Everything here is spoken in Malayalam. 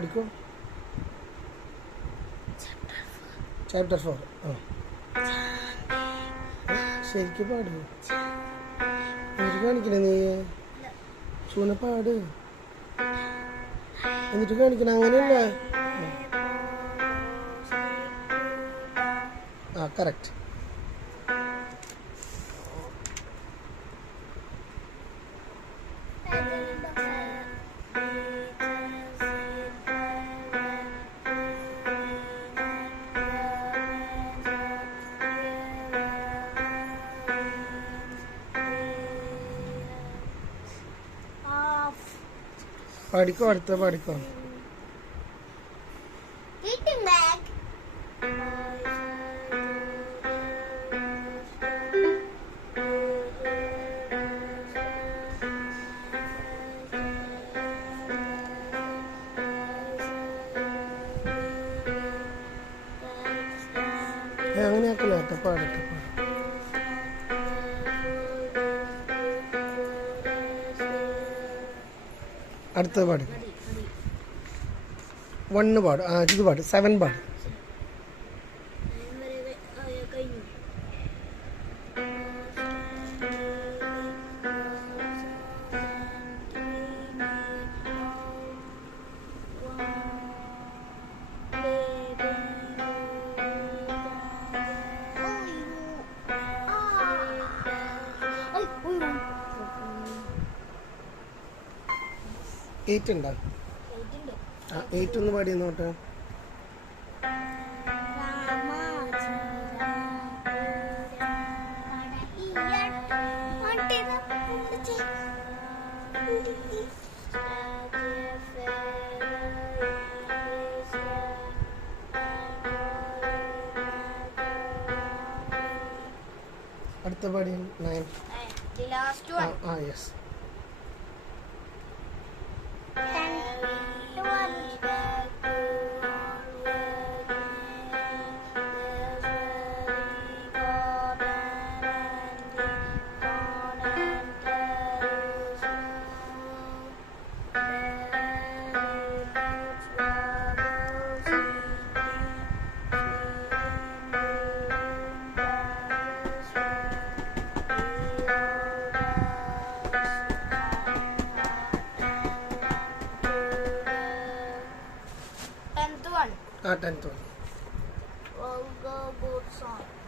പാടിക്കോ. ചാപ്റ്റർ 4. ശരിക്കും പാട്. എന്നിട്ട് കാണിക്കണേ നീ ചൂന പാട്. എന്നിട്ട് കാണിക്കണം. അങ്ങനെയല്ല. കറക്റ്റ്. പാടിക്കോ. അടുത്ത പാടിക്കോ. അങ്ങനെയാക്കല. പാടത്തെ പാടും. അടുത്ത പാട്. 1 പാട്. ഇത് പാട്. 7 പാട്. എയ്റ്റ് ഉണ്ടോ? 8 ഒന്ന് പാടി നോട്ടെ. അടുത്ത പാടി 9. Yes. Tenth one. 10th one. Volga boat song.